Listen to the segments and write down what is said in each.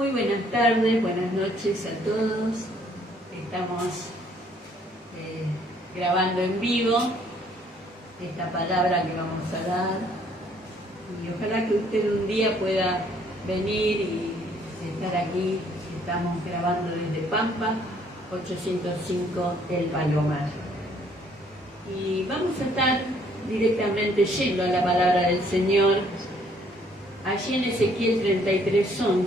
Muy buenas tardes, buenas noches a todos. Estamos grabando en vivo esta palabra que vamos a dar y ojalá que usted un día pueda venir y estar aquí. Estamos grabando desde Pampa, 805 El Palomar. Y vamos a estar directamente yendo a la palabra del Señor, allí en Ezequiel 33:11.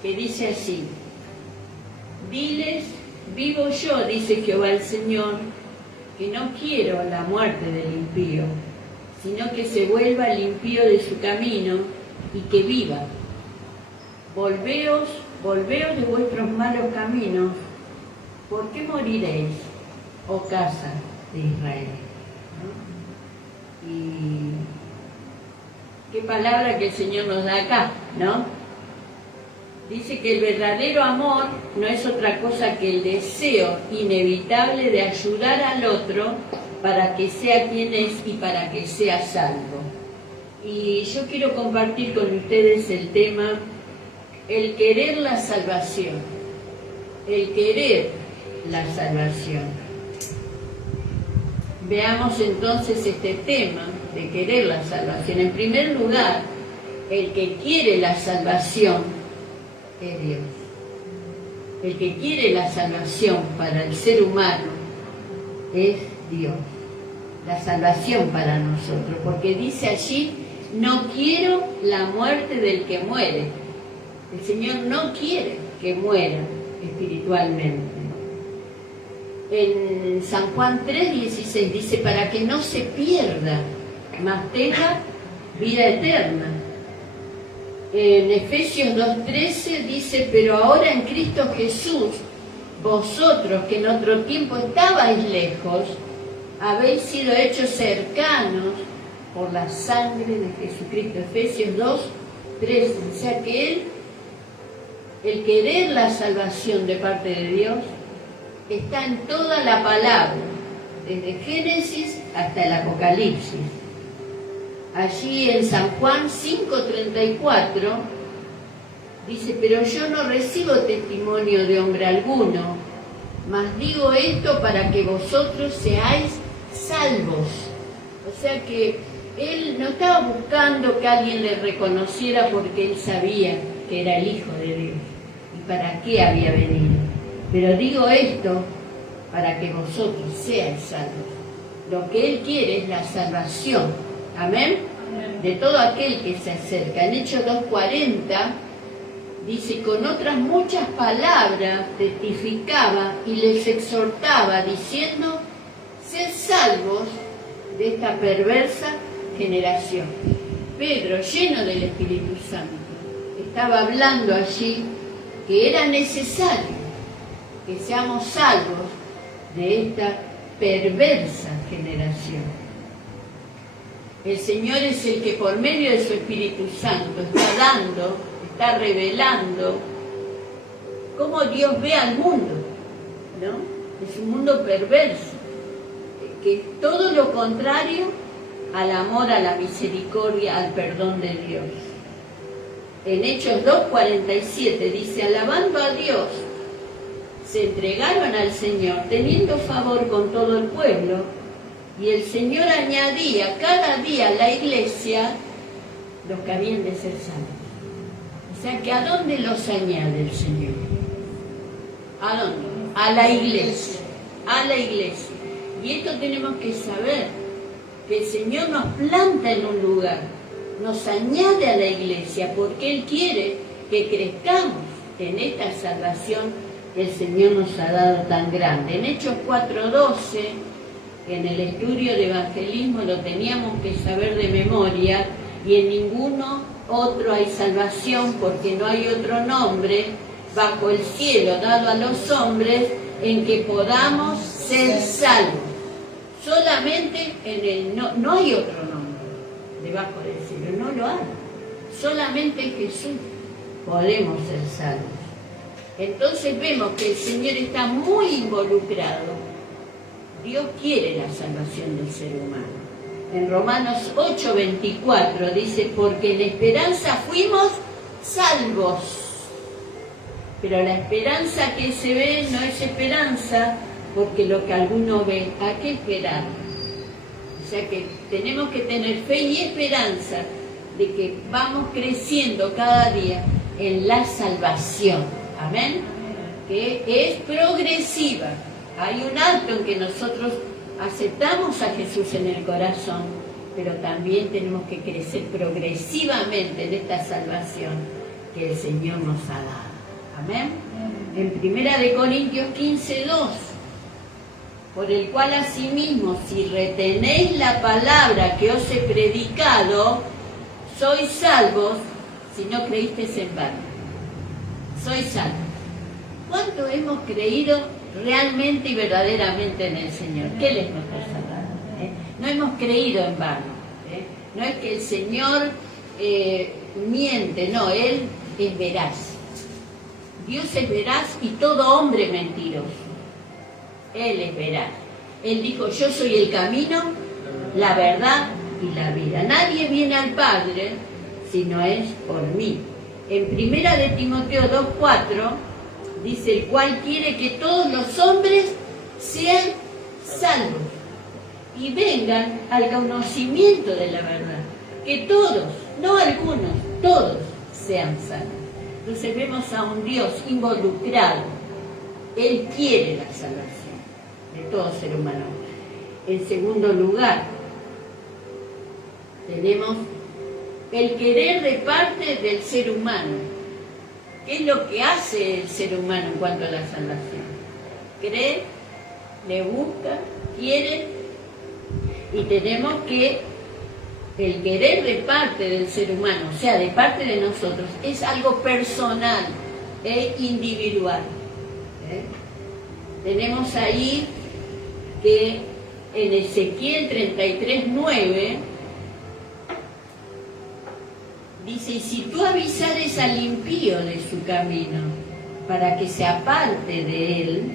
Que dice así: diles, vivo yo, dice Jehová el Señor, que no quiero la muerte del impío, sino que se vuelva el impío de su camino y que viva. Volveos de vuestros malos caminos, ¿por qué moriréis, oh casa de Israel? ¿No? Y qué palabra que el Señor nos da acá, ¿no? Dice que el verdadero amor no es otra cosa que el deseo inevitable de ayudar al otro para que sea quien es y para que sea salvo. Y yo quiero compartir con ustedes el tema, el querer la salvación. El querer la salvación. Veamos entonces este tema de querer la salvación. En primer lugar, el que quiere la salvación es Dios. El que quiere la salvación para el ser humano es Dios. La salvación para nosotros, porque dice allí, no quiero la muerte del que muere. El Señor no quiere que muera espiritualmente. En San Juan 3:16 dice, para que no se pierda, mas tenga vida eterna. En Efesios 2:13 dice, pero ahora en Cristo Jesús, vosotros que en otro tiempo estabais lejos, habéis sido hechos cercanos por la sangre de Jesucristo. Efesios 2:13. O sea que el querer la salvación de parte de Dios está en toda la palabra, desde Génesis hasta el Apocalipsis. Allí en San Juan 5:34 dice, pero yo no recibo testimonio de hombre alguno, mas digo esto para que vosotros seáis salvos. O sea que él no estaba buscando que alguien le reconociera porque él sabía que era el Hijo de Dios y para qué había venido. Pero digo esto para que vosotros seáis salvos. Lo que él quiere es la salvación. Amén. De todo aquel que se acerca. En Hechos 2:40 dice, con otras muchas palabras testificaba y les exhortaba diciendo, sed salvos de esta perversa generación. Pedro, lleno del Espíritu Santo, estaba hablando allí que era necesario que seamos salvos de esta perversa generación. El Señor es el que por medio de su Espíritu Santo está revelando cómo Dios ve al mundo, ¿no? Es un mundo perverso, que es todo lo contrario al amor, a la misericordia, al perdón de Dios. En Hechos 2:47 dice, alabando a Dios, se entregaron al Señor, teniendo favor con todo el pueblo, y el Señor añadía cada día a la iglesia los que habían de ser salvos. O sea que ¿a dónde los añade el Señor? ¿A dónde? A la iglesia. A la iglesia. Y esto tenemos que saber, que el Señor nos planta en un lugar, nos añade a la iglesia, porque Él quiere que crezcamos en esta salvación que el Señor nos ha dado tan grande. En Hechos 4:12, en el estudio de evangelismo lo teníamos que saber de memoria, y en ninguno otro hay salvación, porque no hay otro nombre bajo el cielo dado a los hombres en que podamos ser salvos. Solamente no hay otro nombre debajo del cielo, no lo hay. Solamente en Jesús podemos ser salvos. Entonces vemos que el Señor está muy involucrado. Dios quiere la salvación del ser humano. En Romanos 8:24 dice, porque en esperanza fuimos salvos. Pero la esperanza que se ve no es esperanza, porque lo que alguno ve, ¿a qué esperar? O sea que tenemos que tener fe y esperanza de que vamos creciendo cada día en la salvación. Amén. Que es progresiva. Hay un acto en que nosotros aceptamos a Jesús en el corazón, pero también tenemos que crecer progresivamente en esta salvación que el Señor nos ha dado. Amén. En 1 Corintios 15:2, por el cual asimismo, si retenéis la palabra que os he predicado, sois salvos si no creísteis en vano. Sois salvos. ¿Cuánto hemos creído realmente y verdaderamente en el Señor? ¿Qué les hemos salvado? No hemos creído en vano. No es que el Señor miente, no, Él es veraz. Dios es veraz y todo hombre mentiroso. Él es veraz. Él dijo, yo soy el camino, la verdad y la vida. Nadie viene al Padre si no es por mí. En 1 Timoteo 2:4 dice, el cual quiere que todos los hombres sean salvos y vengan al conocimiento de la verdad. Que todos, no algunos, todos sean salvos. Entonces vemos a un Dios involucrado. Él quiere la salvación de todo ser humano. En segundo lugar, tenemos el querer de parte del ser humano. ¿Qué es lo que hace el ser humano en cuanto a la salvación? Cree, le busca, quiere, y tenemos que el querer de parte del ser humano, o sea, de parte de nosotros, es algo personal e individual. Tenemos ahí que en Ezequiel 33:9 dice, y si tú avisares al impío de su camino para que se aparte de él,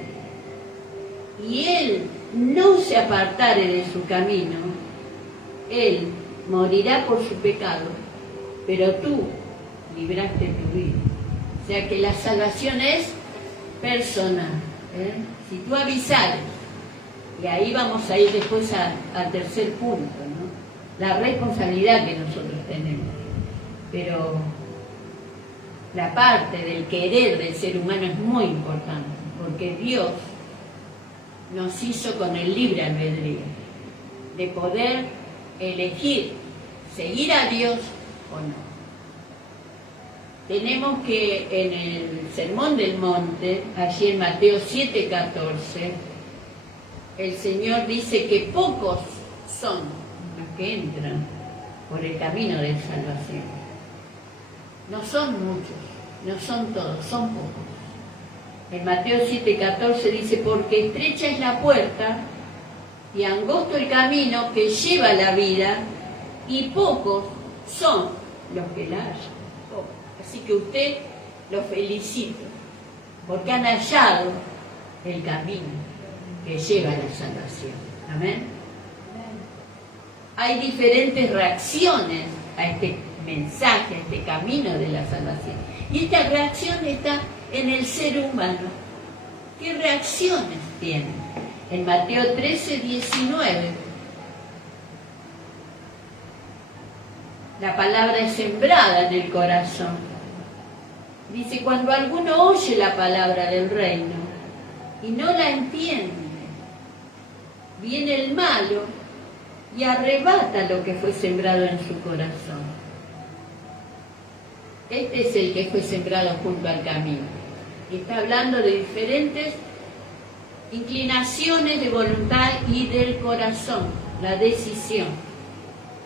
y él no se apartare de su camino, él morirá por su pecado, pero tú libraste tu vida. O sea que la salvación es personal. Si tú avisares, y ahí vamos a ir después al tercer punto, ¿no? La responsabilidad que nosotros tenemos. Pero la parte del querer del ser humano es muy importante, porque Dios nos hizo con el libre albedrío, de poder elegir seguir a Dios o no. Tenemos que en el Sermón del Monte, allí en Mateo 7:14, el Señor dice que pocos son los que entran por el camino de salvación. No son muchos, no son todos, son pocos. En Mateo 7:14 dice, porque estrecha es la puerta y angosto el camino que lleva a la vida, y pocos son los que la hallan. Pocos. Así que usted lo felicito, porque han hallado el camino que lleva a la salvación. Amén. Hay diferentes reacciones a este mensaje, a este camino de la salvación. Y esta reacción está en el ser humano. ¿Qué reacciones tiene? En Mateo 13:19, la palabra es sembrada en el corazón. Dice, cuando alguno oye la palabra del reino y no la entiende, viene el malo y arrebata lo que fue sembrado en su corazón. Este es el que fue sembrado junto al camino. Y está hablando de diferentes inclinaciones de voluntad y del corazón, la decisión.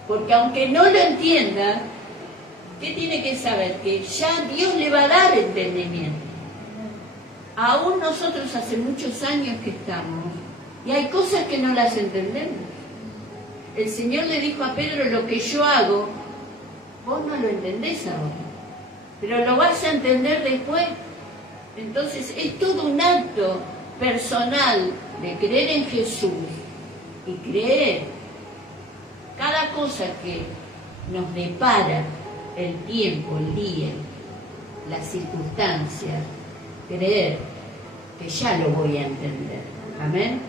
Porque aunque no lo entienda, ¿qué tiene que saber? Que ya Dios le va a dar entendimiento. Aún nosotros hace muchos años que estamos y hay cosas que no las entendemos. El Señor le dijo a Pedro, lo que yo hago, vos no lo entendés ahora, pero lo vas a entender después. Entonces es todo un acto personal de creer en Jesús y creer cada cosa que nos depara el tiempo, el día, las circunstancias, creer que ya lo voy a entender. Amén.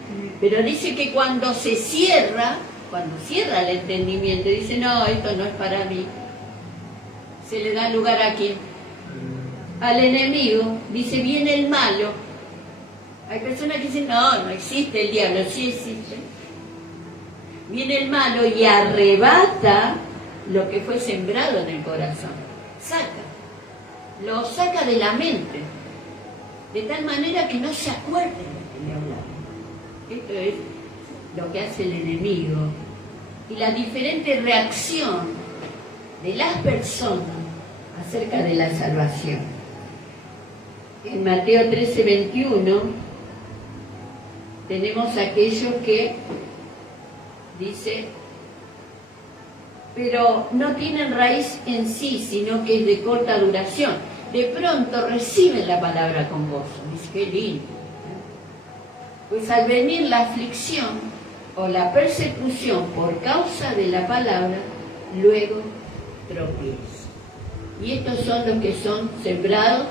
Pero dice que cuando cierra el entendimiento, dice, no, esto no es para mí, se le da lugar a quién, al enemigo. Dice, viene el malo. Hay personas que dicen, no existe el diablo. Sí existe. Viene el malo y arrebata lo que fue sembrado en el corazón. Lo saca de la mente, de tal manera que no se acuerde de lo que le hablaron. Esto es lo que hace el enemigo. Y la diferente reacción de las personas acerca de la salvación. En Mateo 13:21 tenemos aquello que dice, pero no tienen raíz en sí, sino que es de corta duración. De pronto reciben la palabra con gozo. Dice, qué lindo. Pues al venir la aflicción o la persecución por causa de la palabra, luego tropiezan. Y estos son los que son sembrados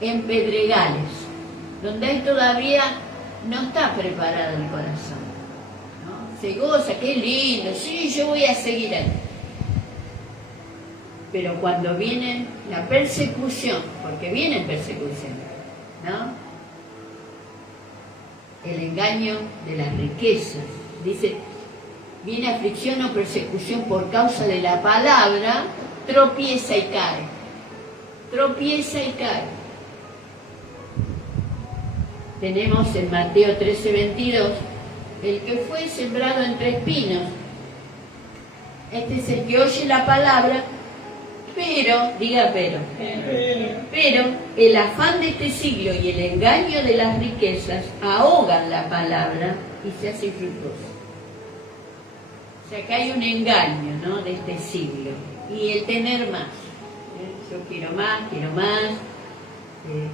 en pedregales, donde todavía no está preparado el corazón, ¿no? Se goza, qué lindo, sí, yo voy a seguir ahí. Pero cuando viene la persecución, porque viene persecución, ¿no? El engaño de las riquezas, dice, viene aflicción o persecución por causa de la palabra, tropieza y cae. Tropieza y cae. Tenemos en Mateo 13:22, el que fue sembrado entre espinos. Este es el que oye la palabra, pero el afán de este siglo y el engaño de las riquezas ahogan la palabra y se hace infructuosa. O sea que hay un engaño, ¿no?, de este siglo. Y el tener más. Yo quiero más,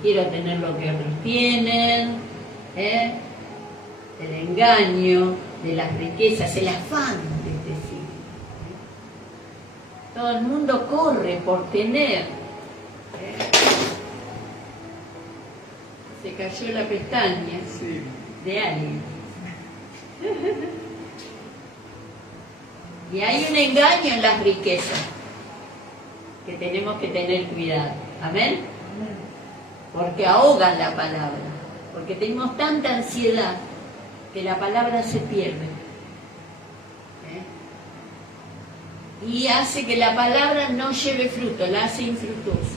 quiero tener lo que otros tienen. El engaño de las riquezas, el afán de este siglo. Todo el mundo corre por tener. Se cayó la pestaña de alguien. Y hay un engaño en las riquezas que tenemos que tener cuidado. Amén. Porque ahogan la palabra. Porque tenemos tanta ansiedad que la palabra se pierde. Y hace que la palabra no lleve fruto, la hace infructuosa.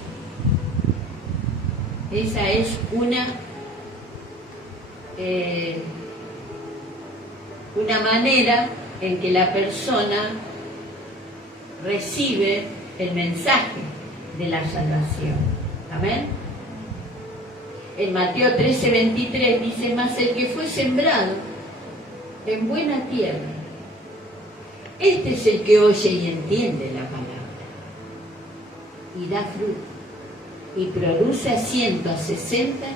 Esa es una manera en que la persona recibe el mensaje de la salvación. Amén. En Mateo 13:23 dice, mas el que fue sembrado en buena tierra, este es el que oye y entiende la palabra y da fruto y produce a 100, a 60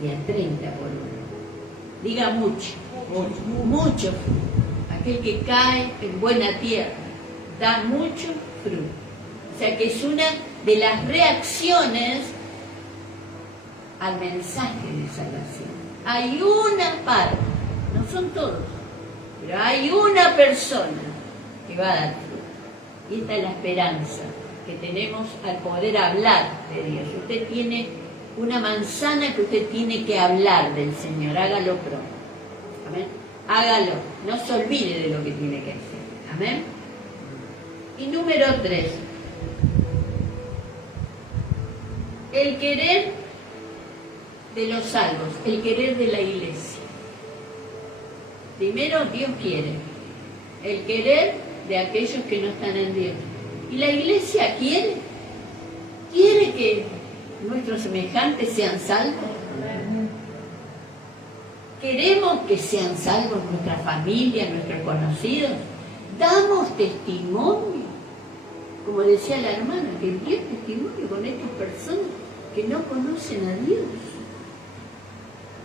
y a 30 por uno. Diga mucho fruto. Aquel que cae en buena tierra da mucho fruto. O sea que es una de las reacciones al mensaje de salvación. Hay una parte, no son todos, pero hay una persona que va a dar fruto. Y esta es la esperanza que tenemos al poder hablar de Dios. Usted tiene una manzana que usted tiene que hablar del Señor. Hágalo pronto. Amén. Hágalo. No se olvide de lo que tiene que hacer. Amén. Y número 3. El querer de los salvos, el querer de la iglesia. Primero Dios quiere. El querer de aquellos que no están en Dios. ¿Y la iglesia quiere? ¿Quiere que nuestros semejantes sean salvos? ¿Queremos que sean salvos nuestra familia, nuestros conocidos? ¿Damos testimonio? Como decía la hermana, que dio testimonio con estas personas que no conocen a Dios.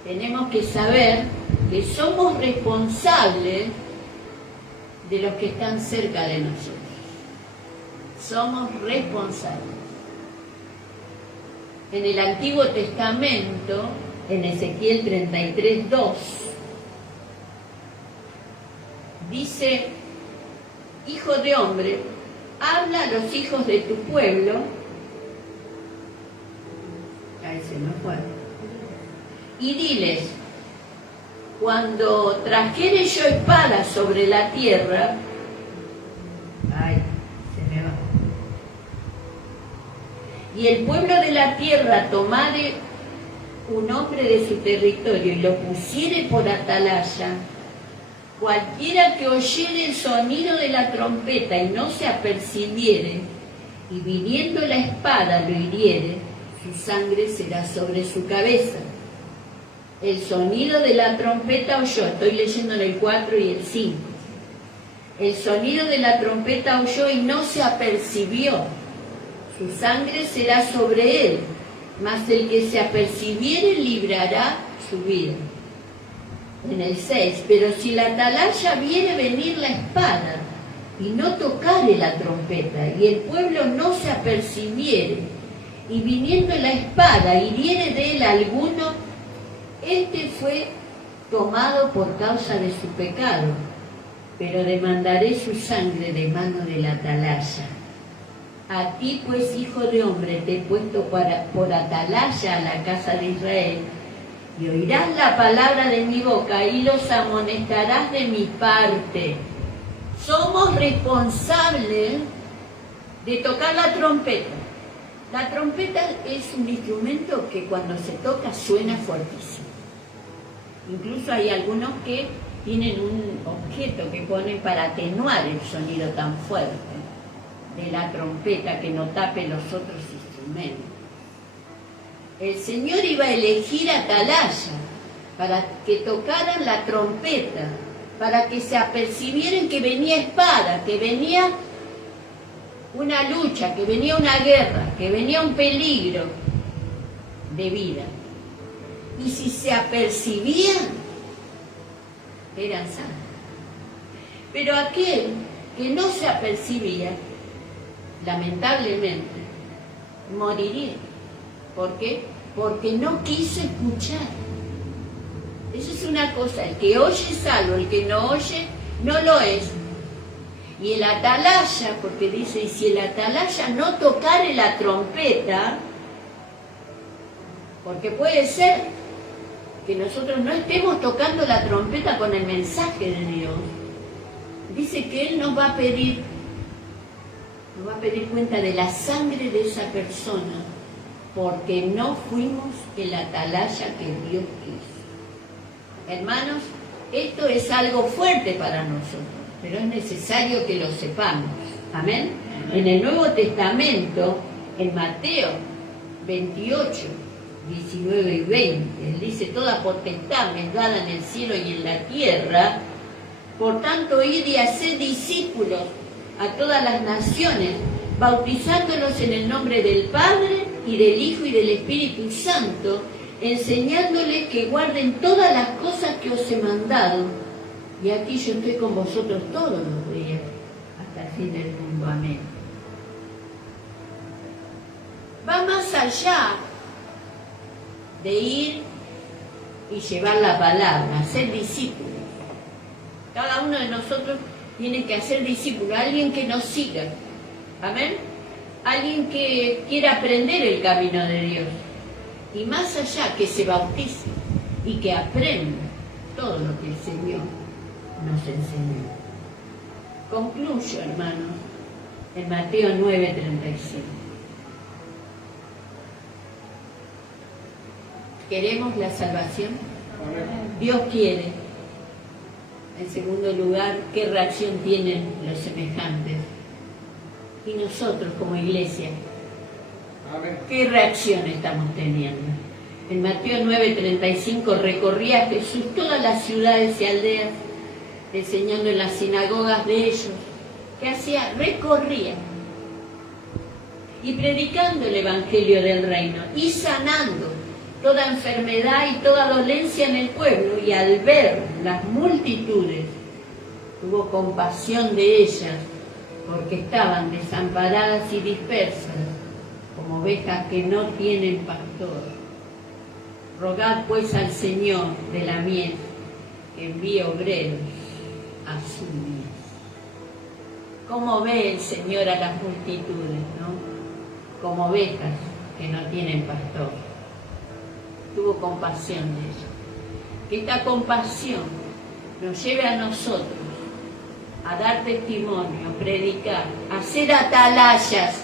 Tenemos que saber que somos responsables de los que están cerca de nosotros. Somos responsables. En el Antiguo Testamento, en Ezequiel 33:2, dice: hijo de hombre, habla a los hijos de tu pueblo. Ahí se me fue. Y diles: cuando trajere yo espada sobre la tierra, ay, se me va. Y el pueblo de la tierra tomare un hombre de su territorio y lo pusiere por atalaya, cualquiera que oyere el sonido de la trompeta y no se apercibiere, y viniendo la espada lo hiriere, su sangre será sobre su cabeza. El sonido de la trompeta oyó, estoy leyendo en el 4 y el 5. El sonido de la trompeta oyó y no se apercibió, su sangre será sobre él, mas el que se apercibiere librará su vida. En el 6, pero si la atalaya viere venir la espada y no tocare la trompeta, y el pueblo no se apercibiere, y viniendo la espada hiriere de él alguno, este fue tomado por causa de su pecado, pero demandaré su sangre de mano de la atalaya. A ti pues, hijo de hombre, te he puesto por atalaya a la casa de Israel, y oirás la palabra de mi boca y los amonestarás de mi parte. Somos responsables de tocar la trompeta. La trompeta es un instrumento que cuando se toca suena fuertísimo. Incluso hay algunos que tienen un objeto que ponen para atenuar el sonido tan fuerte de la trompeta, que no tape los otros instrumentos. El Señor iba a elegir atalaya para que tocaran la trompeta, para que se apercibieran que venía espada, que venía una lucha, que venía una guerra, que venía un peligro de vida. Y si se apercibían, eran sanos. Pero aquel que no se apercibía, lamentablemente, moriría. ¿Por qué? Porque no quiso escuchar. Eso es una cosa, el que oye es salvo, el que no oye no lo es. Y el atalaya, porque dice, y si el atalaya no tocare la trompeta, porque puede ser que nosotros no estemos tocando la trompeta con el mensaje de Dios, dice que Él nos va a pedir cuenta de la sangre de esa persona, porque no fuimos el atalaya que Dios quiso. Hermanos, esto es algo fuerte para nosotros, pero es necesario que lo sepamos. Amén. En el Nuevo Testamento, en Mateo 28, 19 y 20, Él dice: toda potestad me es dada en el cielo y en la tierra, por tanto id y haced discípulos a todas las naciones, bautizándolos en el nombre del Padre y del Hijo y del Espíritu Santo, enseñándoles que guarden todas las cosas que os he mandado, y aquí yo estoy con vosotros todos los días, hasta el fin del mundo. Amén. Va más allá de ir y llevar la palabra, ser discípulos. Cada uno de nosotros tiene que hacer discípulo, alguien que nos siga. Amén. Alguien que quiera aprender el camino de Dios. Y más allá, que se bautice y que aprenda todo lo que el Señor nos enseñó. Concluyo, hermanos, en Mateo 9:35. ¿Queremos la salvación? Dios quiere. En segundo lugar, ¿qué reacción tienen los semejantes? Y nosotros como iglesia, ¿qué reacción estamos teniendo? En Mateo 9:35 recorría Jesús todas las ciudades y aldeas, enseñando en las sinagogas de ellos. ¿Qué hacía? Recorría y predicando el evangelio del reino y sanando toda enfermedad y toda dolencia en el pueblo. Y al ver las multitudes, tuvo compasión de ellas, porque estaban desamparadas y dispersas, como ovejas que no tienen pastor. Rogad pues al Señor de la mies que envíe obreros a su mies. ¿Cómo ve el Señor a las multitudes, no? Como ovejas que no tienen pastor. Tuvo compasión de ellos. Que esta compasión nos lleve a nosotros a dar testimonio, a predicar, a ser atalayas,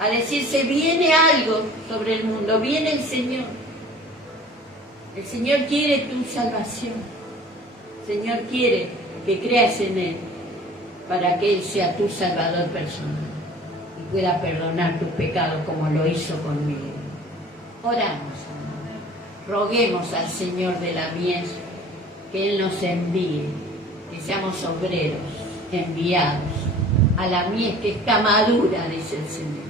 a decirse, viene algo sobre el mundo, viene el Señor. El Señor quiere tu salvación. El Señor quiere que creas en Él para que Él sea tu Salvador personal y pueda perdonar tus pecados como lo hizo conmigo. Oramos, roguemos al Señor de la mies que Él nos envíe, que seamos obreros enviados a la mies que está madura, dice el Señor.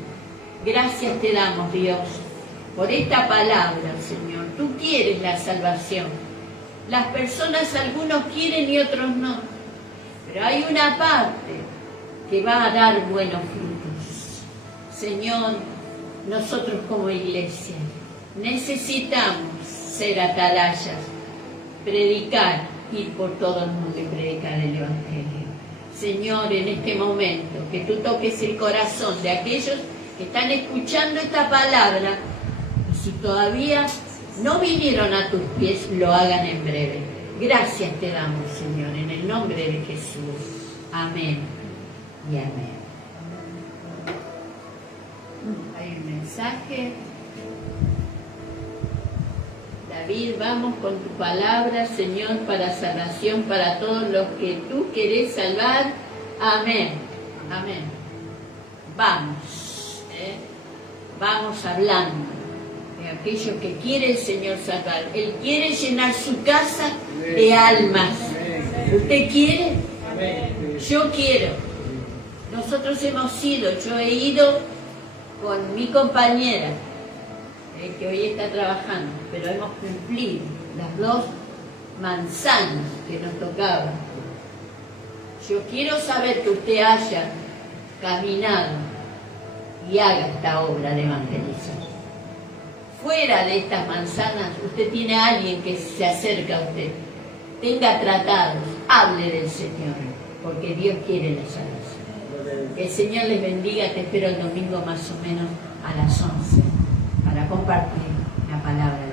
Gracias te damos, Dios, por esta palabra, Señor. Tú quieres la salvación. Las personas, algunos quieren y otros no. Pero hay una parte que va a dar buenos frutos. Señor, nosotros como iglesia necesitamos ser atalayas, predicar, ir por todo el mundo y predicar el Evangelio. Señor, en este momento, que tú toques el corazón de aquellos que están escuchando esta palabra, y si todavía no vinieron a tus pies, lo hagan en breve. Gracias te damos, Señor, en el nombre de Jesús. Amén y amén. Hay un mensaje. David, vamos con tu palabra, Señor, para salvación para todos los que tú querés salvar. Amén. Amén. Vamos. Vamos hablando de aquellos que quiere el Señor salvar. Él quiere llenar su casa de almas. ¿Usted quiere? Yo quiero. Nosotros hemos ido, yo he ido con mi compañera, que hoy está trabajando, pero hemos cumplido las 2 manzanas que nos tocaban. Yo quiero saber que usted haya caminado y haga esta obra de evangelización. Fuera de estas manzanas, usted tiene a alguien que se acerca a usted. Tenga tratados, hable del Señor, porque Dios quiere la salvación. Que el Señor les bendiga. Te espero el domingo más o menos a las 11 para compartir la palabra.